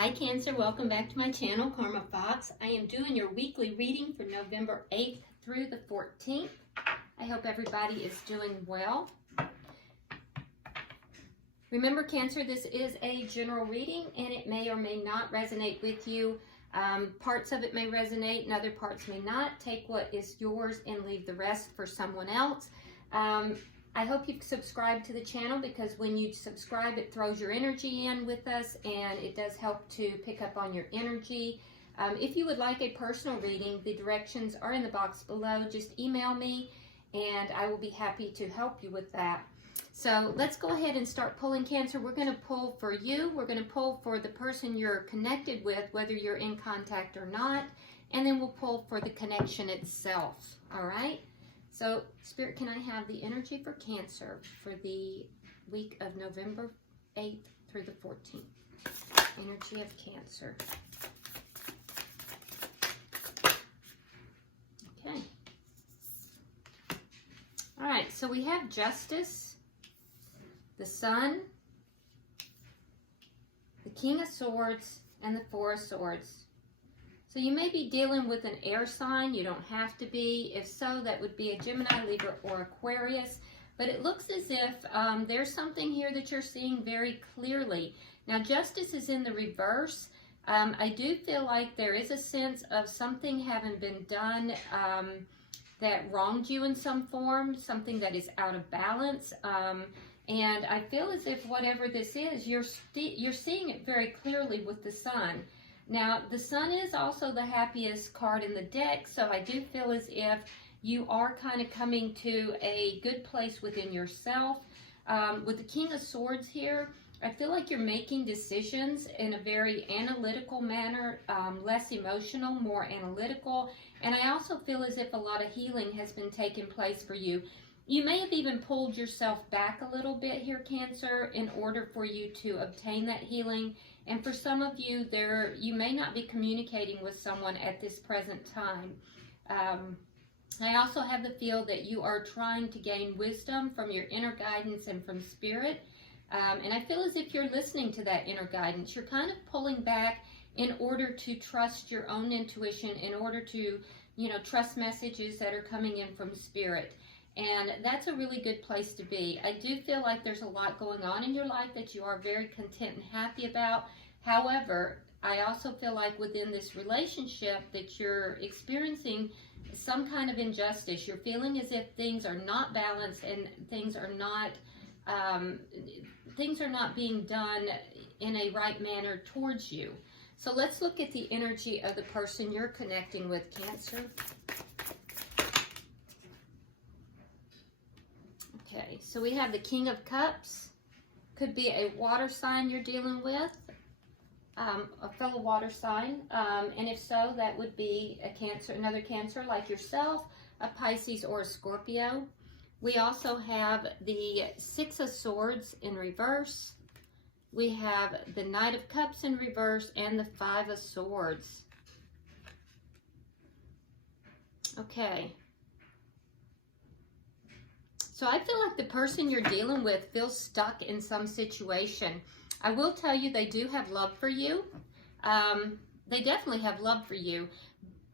Hi Cancer, welcome back to my channel, Karma Fox. I am doing your weekly reading for November 8th through the 14th. I hope everybody is doing well. Remember Cancer, this is a general reading and it may or may not resonate with you. Parts of it may resonate and other parts may not. Take what is yours and leave the rest for someone else. I hope you've subscribed to the channel because when you subscribe, it throws your energy in with us and it does help to pick up on your energy. If you would like a personal reading, the directions are in the box below. Just email me and I will be happy to help you with that. So let's go ahead and start pulling, Cancer. We're going to pull for you. We're going to pull for the person you're connected with, whether you're in contact or not. And then we'll pull for the connection itself. All right? So, Spirit, can I have the energy for Cancer for the week of November 8th through the 14th? Energy of Cancer. Okay. All right, so we have Justice, the Sun, the King of Swords, and the Four of Swords. So you may be dealing with an air sign. You don't have to be. If so, that would be a Gemini, Libra, or Aquarius. But it looks as if there's something here that you're seeing very clearly. Now, Justice is in the reverse. I do feel like there is a sense of something having been done that wronged you in some form, something that is out of balance. And I feel as if whatever this is, you're seeing it very clearly with the Sun. Now, the Sun is also the happiest card in the deck, so I do feel as if you are kind of coming to a good place within yourself. With the King of Swords here, I feel like you're making decisions in a very analytical manner, less emotional, more analytical. And I also feel as if a lot of healing has been taking place for you. You may have even pulled yourself back a little bit here, Cancer, in order for you to obtain that healing. And for some of you, you may not be communicating with someone at this present time. I also have the feel that you are trying to gain wisdom from your inner guidance and from Spirit. And I feel as if you're listening to that inner guidance. You're kind of pulling back in order to trust your own intuition, in order to, trust messages that are coming in from Spirit. And that's a really good place to be. I do feel like there's a lot going on in your life that you are very content and happy about. However, I also feel like within this relationship that you're experiencing some kind of injustice. You're feeling as if things are not balanced and things are not being done in a right manner towards you. So let's look at the energy of the person you're connecting with, Cancer. Okay, so we have the King of Cups. Could be a water sign you're dealing with, a fellow water sign. And if so, that would be a Cancer, another Cancer like yourself, a Pisces or a Scorpio. We also have the Six of Swords in reverse. We have the Knight of Cups in reverse and the Five of Swords. Okay. So I feel like the person you're dealing with feels stuck in some situation. I will tell you they do have love for you. They definitely have love for you.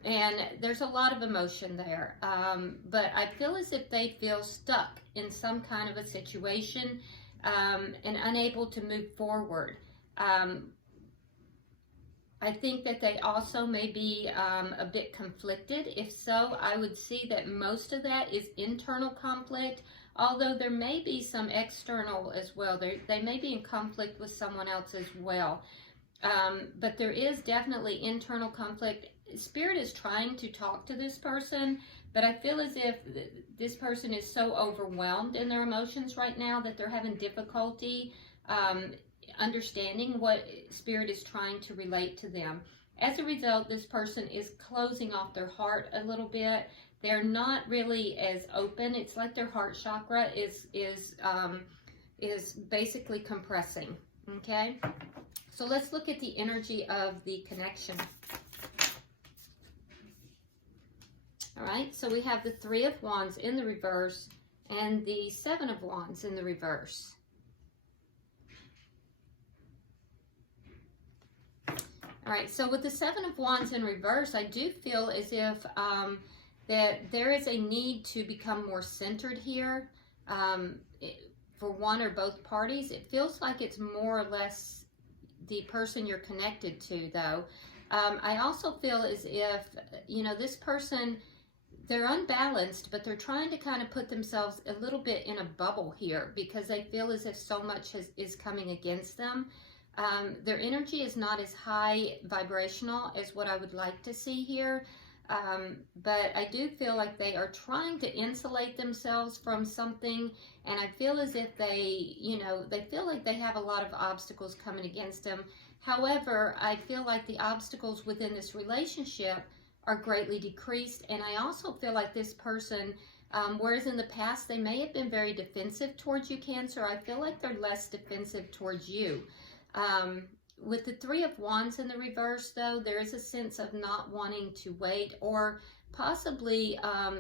And there's a lot of emotion there. But I feel as if they feel stuck in some kind of a situation and unable to move forward. I think that they also may be a bit conflicted. If so, I would see that most of that is internal conflict, although there may be some external as well. They may be in conflict with someone else as well. But there is definitely internal conflict. Spirit is trying to talk to this person, but I feel as if this person is so overwhelmed in their emotions right now that they're having difficulty understanding what Spirit is trying to relate to them. As a result, this person is closing off their heart a little bit. They're not really as open. It's like their heart chakra is basically compressing. Okay, so let's look at the energy of the connection. All right, so we have the Three of Wands in the reverse and the Seven of Wands in the reverse. All right, so with the Seven of Wands in reverse, I do feel as if that there is a need to become more centered here for one or both parties. It feels like it's more or less the person you're connected to, though. I also feel as if, you know, this person, they're unbalanced, but they're trying to kind of put themselves a little bit in a bubble here because they feel as if so much is coming against them. Their energy is not as high vibrational as what I would like to see here. But I do feel like they are trying to insulate themselves from something, and I feel as if they, you know, they feel like they have a lot of obstacles coming against them. However, I feel like the obstacles within this relationship are greatly decreased, and I also feel like this person, whereas in the past they may have been very defensive towards you, Cancer, I feel like they're less defensive towards you. With the Three of Wands in the reverse, though, there is a sense of not wanting to wait, or possibly,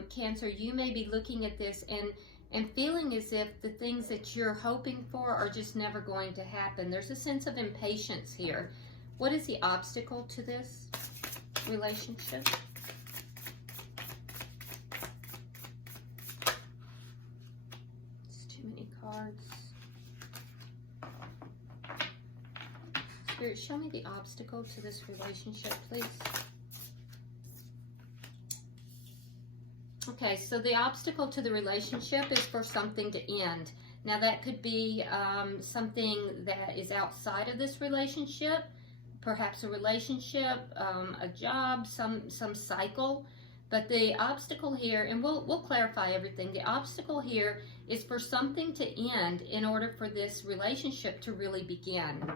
Cancer, you may be looking at this and feeling as if the things that you're hoping for are just never going to happen. There's a sense of impatience here. What is the obstacle to this relationship? It's too many cards. Spirit, show me the obstacle to this relationship, please. Okay, so the obstacle to the relationship is for something to end. Now that could be something that is outside of this relationship, perhaps a relationship, a job, some cycle. But the obstacle here, and we'll clarify everything, the obstacle here is for something to end in order for this relationship to really begin.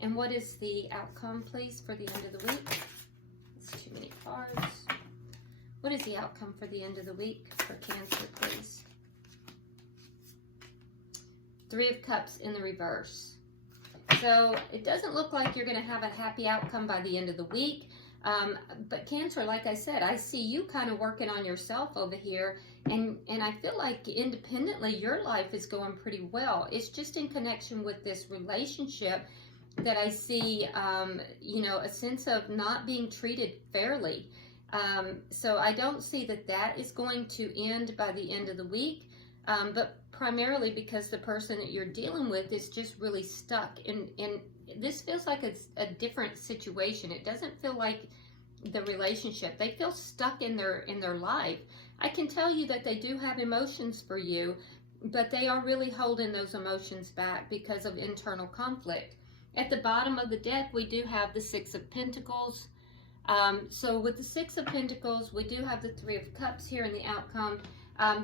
And what is the outcome, please, for the end of the week? It's too many cards. What is the outcome for the end of the week for Cancer, please? Three of Cups in the reverse. So it doesn't look like you're going to have a happy outcome by the end of the week. But Cancer, like I said, I see you kind of working on yourself over here. And I feel like independently, your life is going pretty well. It's just in connection with this relationship that I see, you know, a sense of not being treated fairly. So I don't see that that is going to end by the end of the week, but primarily because the person that you're dealing with is just really stuck. And this feels like it's a different situation. It doesn't feel like the relationship. They feel stuck in their life. I can tell you that they do have emotions for you, but they are really holding those emotions back because of internal conflict. At the bottom of the deck, we do have the Six of Pentacles. So with the Six of Pentacles, we do have the Three of Cups here in the outcome.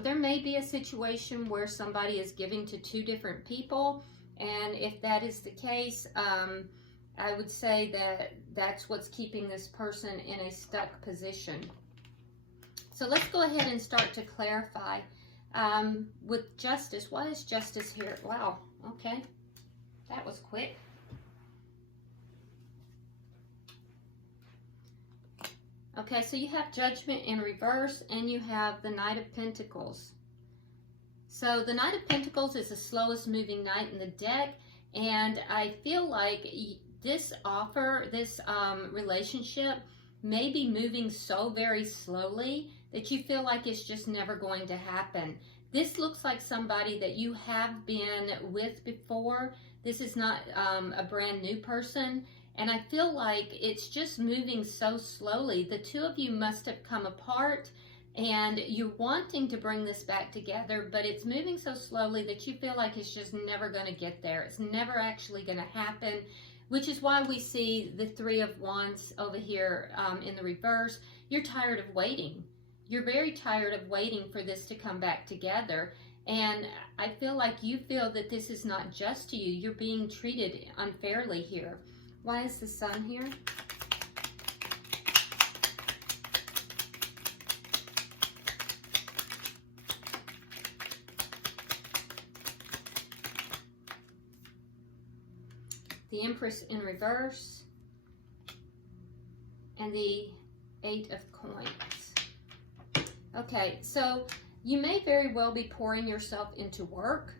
There may be a situation where somebody is giving to two different people. And if that is the case, I would say that that's what's keeping this person in a stuck position. So let's go ahead and start to clarify. With Justice, why is Justice here? Wow, okay. That was quick. Okay, so you have Judgment in reverse, and you have the Knight of Pentacles. So the Knight of Pentacles is the slowest moving knight in the deck, and I feel like this relationship may be moving so very slowly that you feel like it's just never going to happen. This looks like somebody that you have been with before. This is not a brand new person. And I feel like it's just moving so slowly. The two of you must have come apart and you're wanting to bring this back together, but it's moving so slowly that you feel like it's just never going to get there. It's never actually going to happen, which is why we see the Three of Wands over here in the reverse. You're tired of waiting. You're very tired of waiting for this to come back together. And I feel like you feel that this is not just to you. You're being treated unfairly here. Why is the Sun here? The Empress in reverse. And the Eight of Coins. Okay, so you may very well be pouring yourself into work.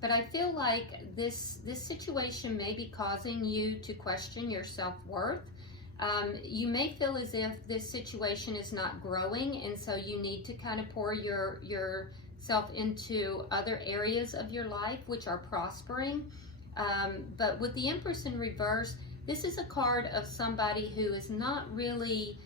but I feel like this situation may be causing you to question your self-worth. You may feel as if this situation is not growing, and so you need to kind of pour yourself into other areas of your life which are prospering. But with the Empress in reverse, this is a card of somebody who is not really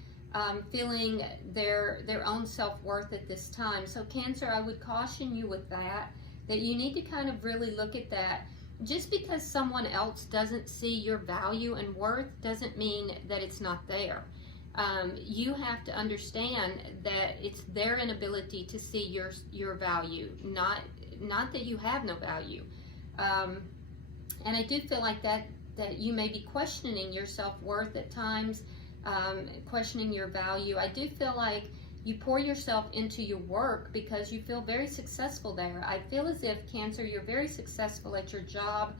feeling their own self-worth at this time. So Cancer, I would caution you with that you need to kind of really look at that. Just because someone else doesn't see your value and worth doesn't mean that it's not there. You have to understand that it's their inability to see your value, not that you have no value. And I do feel like that you may be questioning your self-worth at times, questioning your value. I do feel like you pour yourself into your work because you feel very successful there. I feel as if, Cancer, you're very successful at your job,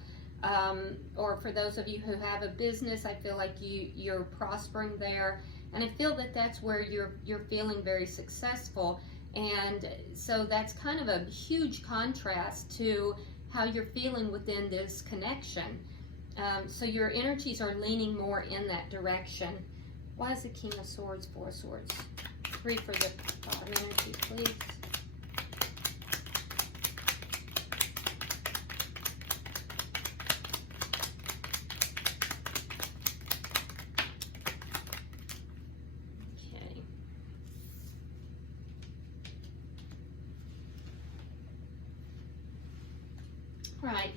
or for those of you who have a business, I feel like you're prospering there, and I feel that that's where you're feeling very successful. And so that's kind of a huge contrast to how you're feeling within this connection. So your energies are leaning more in that direction. Why is the King of Swords, Four of Swords? 3 for the bottom energy, please. Okay. All right.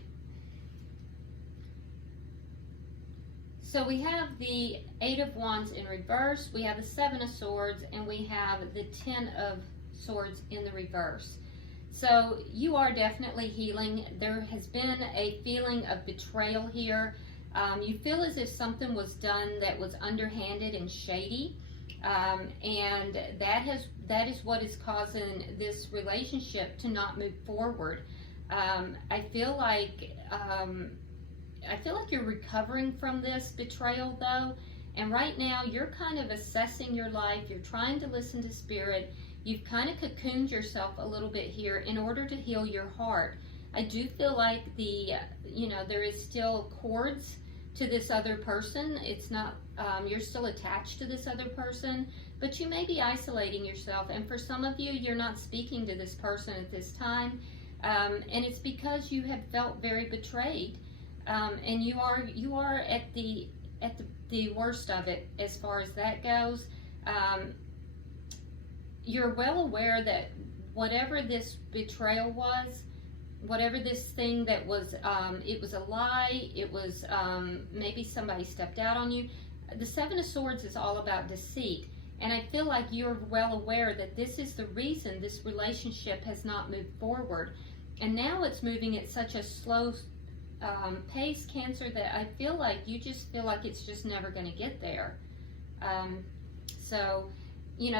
So we have the 8 of Wands in reverse, we have the 7 of Swords, and we have the 10 of Swords in the reverse. So you are definitely healing. There has been a feeling of betrayal here. You feel as if something was done that was underhanded and shady, and that is what is causing this relationship to not move forward. I feel like you're recovering from this betrayal, though, and right now you're kind of assessing your life. You're trying to listen to Spirit. You've kind of cocooned yourself a little bit here in order to heal your heart. I do feel like there is still cords to this other person. It's not, you're still attached to this other person, but you may be isolating yourself, and for some of you, you're not speaking to this person at this time, and it's because you have felt very betrayed. And you are at the worst of it as far as that goes. You're well aware that whatever this betrayal was, whatever this thing that was, it was a lie, it was maybe somebody stepped out on you. The 7 of Swords is all about deceit, and I feel like you're well aware that this is the reason this relationship has not moved forward, and now it's moving at such a slow pace, Cancer, that I feel like you just feel like it's just never going to get there. So,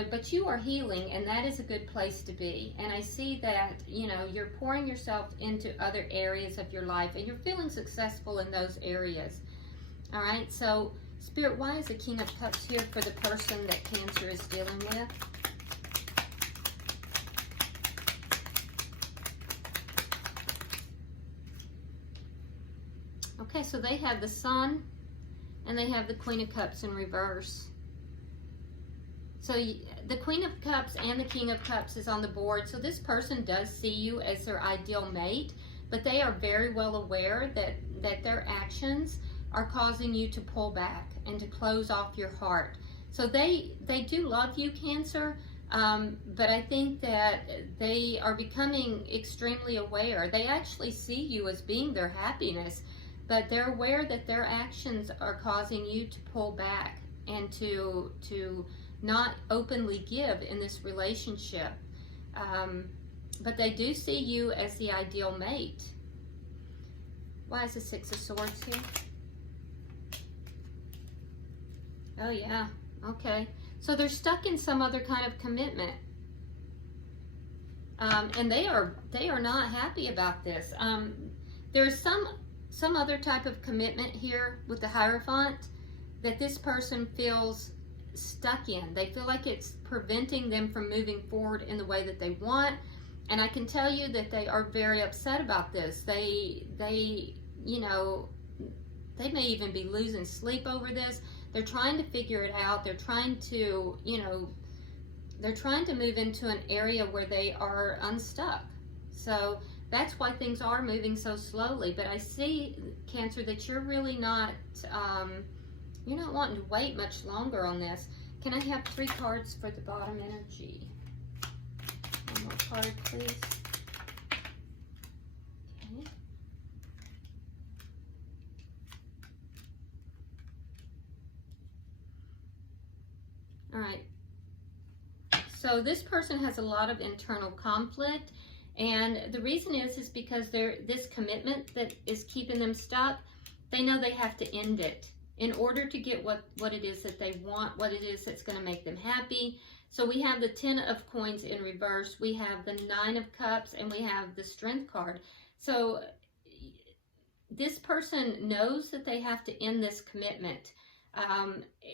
but you are healing, and that is a good place to be. And I see that, you're pouring yourself into other areas of your life, and you're feeling successful in those areas. All right, so Spirit, why is the King of Cups here for the person that Cancer is dealing with? Okay, so they have the Sun, and they have the Queen of Cups in reverse. So the Queen of Cups and the King of Cups is on the board, so this person does see you as their ideal mate, but they are very well aware that their actions are causing you to pull back and to close off your heart. So they do love you, Cancer, but I think that they are becoming extremely aware. They actually see you as being their happiness, but they're aware that their actions are causing you to pull back and to not openly give in this relationship. But they do see you as the ideal mate. Why is the 6 of Swords here? Oh yeah, okay. So they're stuck in some other kind of commitment. And they are not happy about this. There's some other type of commitment here with the Hierophant that this person feels stuck in. They feel like it's preventing them from moving forward in the way that they want. And I can tell you that they are very upset about this. They, you know, they may even be losing sleep over this. They're trying to figure it out. They're trying to, you know, they're trying to move into an area where they are unstuck. So that's why things are moving so slowly. But I see, Cancer, that you're really not, you're not wanting to wait much longer on this. Can I have 3 cards for the bottom energy? One more card, please. Okay. All right. So this person has a lot of internal conflict, and the reason is because this commitment that is keeping them stuck, they know they have to end it in order to get what it is that they want, what it is that's going to make them happy. So we have the 10 of coins in reverse, we have the 9 of cups, and we have the strength card. So this person knows that they have to end this commitment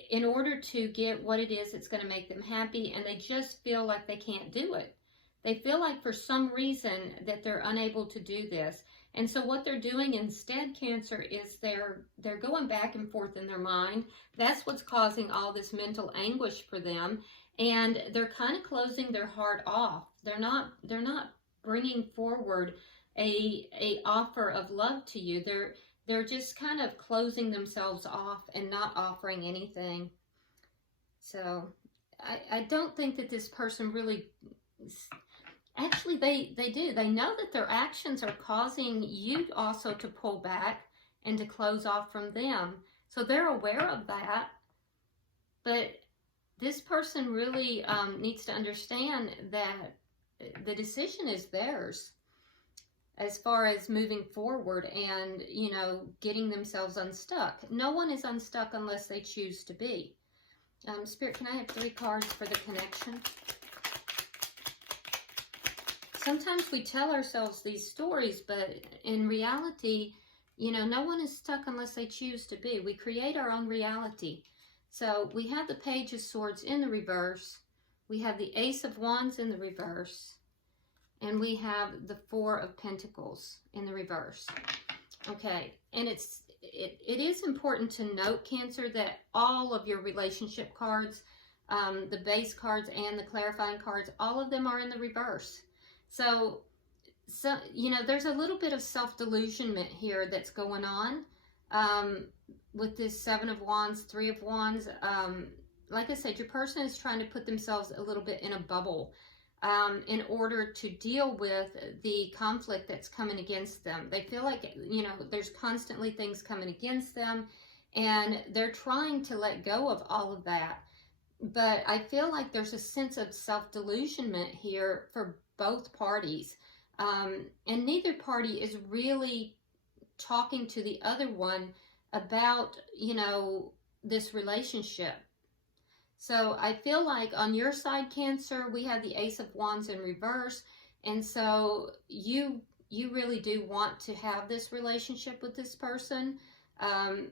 in order to get what it is that's going to make them happy, and they just feel like they can't do it. They feel like for some reason that they're unable to do this. And so what they're doing instead, Cancer, is they're going back and forth in their mind. That's what's causing all this mental anguish for them. And they're kind of closing their heart off. They're not bringing forward a offer of love to you. They're just kind of closing themselves off and not offering anything. So I don't think that this person really, actually they do. They know that their actions are causing you also to pull back and to close off from them. So they're aware of that. But this person really needs to understand that the decision is theirs as far as moving forward and, you know, getting themselves unstuck. No one is unstuck unless they choose to be. Spirit, can I have 3 cards for the connection? Sometimes we tell ourselves these stories, but in reality, you know, no one is stuck unless they choose to be. We create our own reality. So we have the Page of Swords in the reverse. We have the Ace of Wands in the reverse. And we have the 4 of Pentacles in the reverse. Okay, and it is important to note, Cancer, that all of your relationship cards, the base cards and the clarifying cards, all of them are in the reverse. So you know, there's a little bit of self-delusionment here that's going on with this 7 of Wands, 3 of Wands. Like I said, your person is trying to put themselves a little bit in a bubble in order to deal with the conflict that's coming against them. They feel like, you know, there's constantly things coming against them, and they're trying to let go of all of that. But I feel like there's a sense of self-delusionment here for both parties. And neither party is really talking to the other one about, you know, this relationship. So I feel like on your side, Cancer, we have the Ace of Wands in reverse. And so you really do want to have this relationship with this person.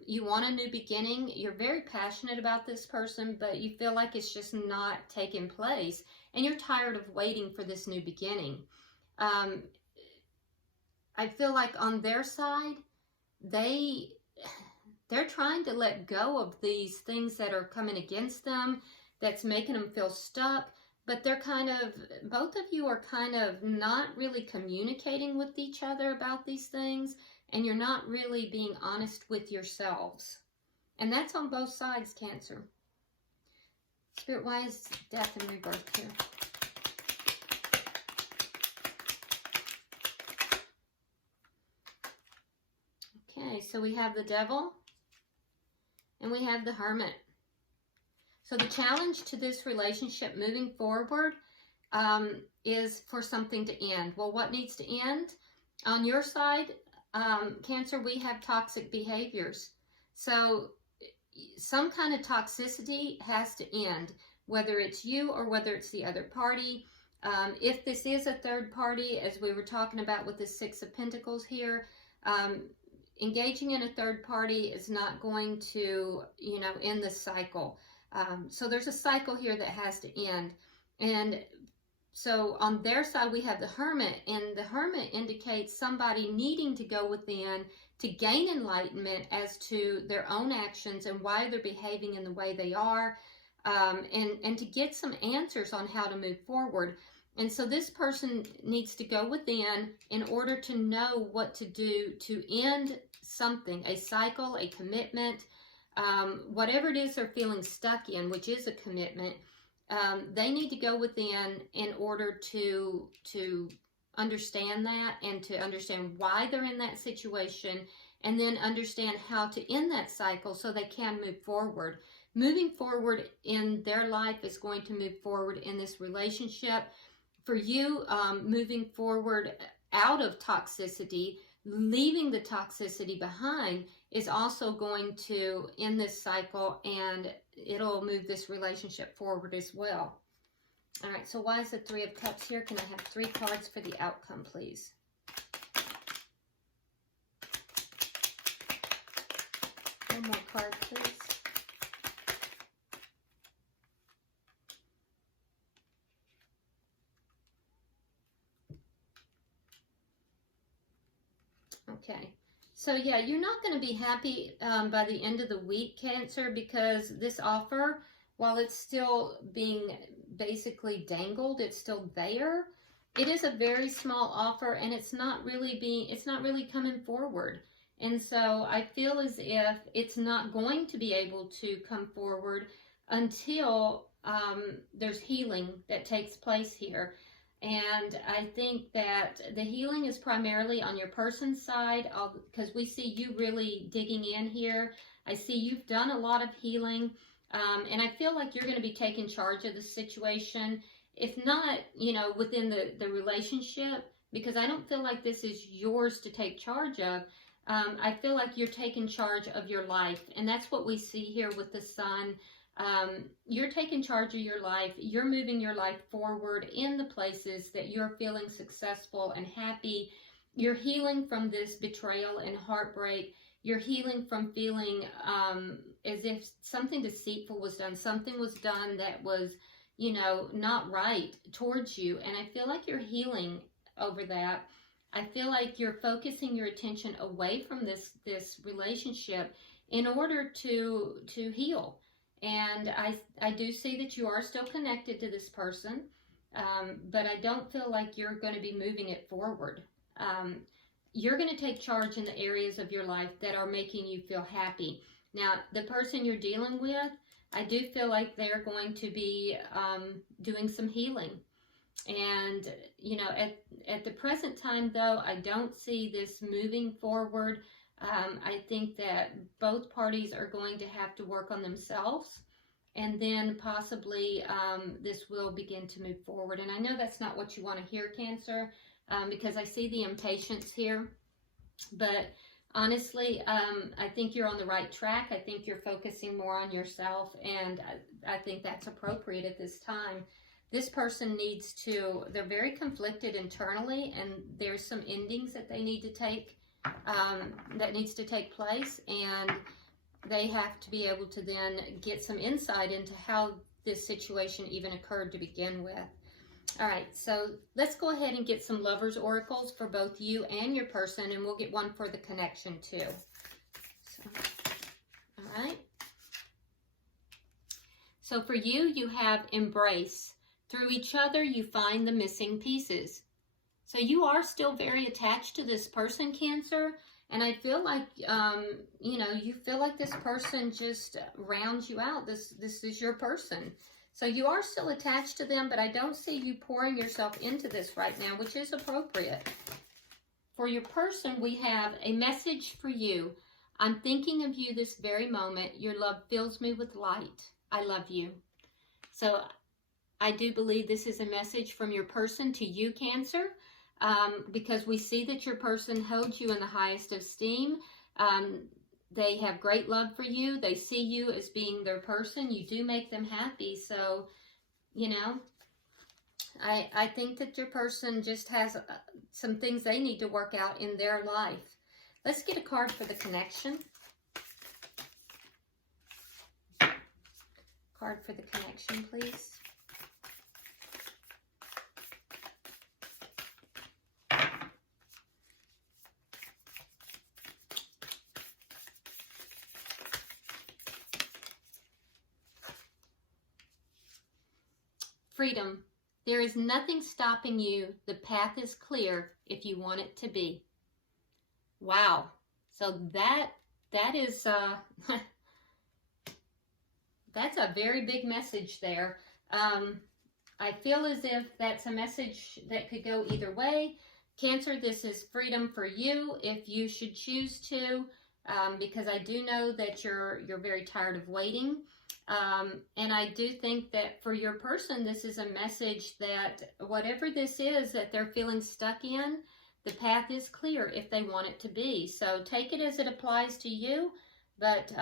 You want a new beginning. You're very passionate about this person, but you feel like it's just not taking place. And you're tired of waiting for this new beginning. I feel like on their side, they're trying to let go of these things that are coming against them, that's making them feel stuck, but they're kind of, both of you are kind of not really communicating with each other about these things, and you're not really being honest with yourselves. And that's on both sides, Cancer. Spirit, why is death and rebirth here? Okay, so we have the Devil. And we have the Hermit. So the challenge to this relationship moving forward is for something to end. Well, what needs to end? On your side, Cancer, we have toxic behaviors. So some kind of toxicity has to end, whether it's you or whether it's the other party. If this is a third party, as we were talking about with the 6 of Pentacles here, engaging in a third party is not going to, you know, end the cycle. So there's a cycle here that has to end. And So on their side, we have the Hermit, and the Hermit indicates somebody needing to go within to gain enlightenment as to their own actions and why they're behaving in the way they are, and to get some answers on how to move forward. And so this person needs to go within in order to know what to do to end something, a cycle, a commitment, whatever it is they're feeling stuck in, which is a commitment. They need to go within in order to understand that and to understand why they're in that situation, and then understand how to end that cycle so they can move forward. Moving forward in their life is going to move forward in this relationship. For you, moving forward out of toxicity, leaving the toxicity behind is also going to end this cycle, and it'll move this relationship forward as well. All right, so why is the Three of Cups here? Can I have 3 cards for the outcome, please? One more card, please. Okay, so yeah, you're not going to be happy by the end of the week, Cancer, because this offer, while it's still being basically dangled, it's still there. It is a very small offer, and it's not really coming forward. And so I feel as if it's not going to be able to come forward until there's healing that takes place here. And I think that the healing is primarily on your person's side, because we see you really digging in here. I see you've done a lot of healing, and I feel like you're going to be taking charge of the situation. If not, you know, within the relationship, because I don't feel like this is yours to take charge of. I feel like you're taking charge of your life, and that's what we see here with the Sun. You're taking charge of your life. You're moving your life forward in the places that you're feeling successful and happy. You're healing from this betrayal and heartbreak. You're healing from feeling as if something deceitful was done. Something was done that was, you know, not right towards you. And I feel like you're healing over that. I feel like you're focusing your attention away from this relationship in order to heal. And I do see that you are still connected to this person, but I don't feel like you're going to be moving it forward. You're going to take charge in the areas of your life that are making you feel happy. Now, the person you're dealing with, I do feel like they're going to be doing some healing. And, you know, at the present time, though, I don't see this moving forward. I think that both parties are going to have to work on themselves, and then possibly this will begin to move forward. And I know that's not what you want to hear, Cancer, because I see the impatience here. But honestly, I think you're on the right track. I think you're focusing more on yourself, and I think that's appropriate at this time. This person needs to, they're very conflicted internally, and there's some endings that they need to take. That needs to take place, and they have to be able to then get some insight into how this situation even occurred to begin with. All right, so let's go ahead and get some lovers oracles for both you and your person, and we'll get one for the connection too. So, all right. So for you, you have embrace. Through each other, you find the missing pieces. So you are still very attached to this person, Cancer, and I feel like, you know, you feel like this person just rounds you out. This is your person. So you are still attached to them, but I don't see you pouring yourself into this right now, which is appropriate. For your person, we have a message for you. I'm thinking of you this very moment. Your love fills me with light. I love you. So I do believe this is a message from your person to you, Cancer. Because we see that your person holds you in the highest esteem. They have great love for you. They see you as being their person. You do make them happy. So, you know, I think that your person just has some things they need to work out in their life. Let's get a card for the connection. Card for the connection, please. freedom. There is nothing stopping you. The path is clear if you want it to be. Wow. So that is that's a very big message there. I feel as if that's a message that could go either way. Cancer, this is freedom for you if you should choose to, because I do know that you're very tired of waiting. And I do think that for your person, this is a message that whatever this is that they're feeling stuck in, the path is clear if they want it to be. So take it as it applies to you. But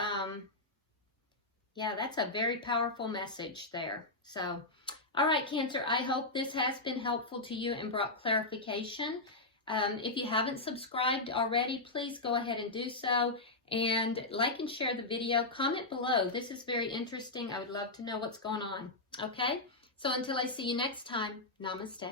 yeah, that's a very powerful message there. So, all right, Cancer, I hope this has been helpful to you and brought clarification. If you haven't subscribed already, please go ahead and do so. And like and share the video. Comment below. This is very interesting. I would love to know what's going on. Okay? So until I see you next time, namaste.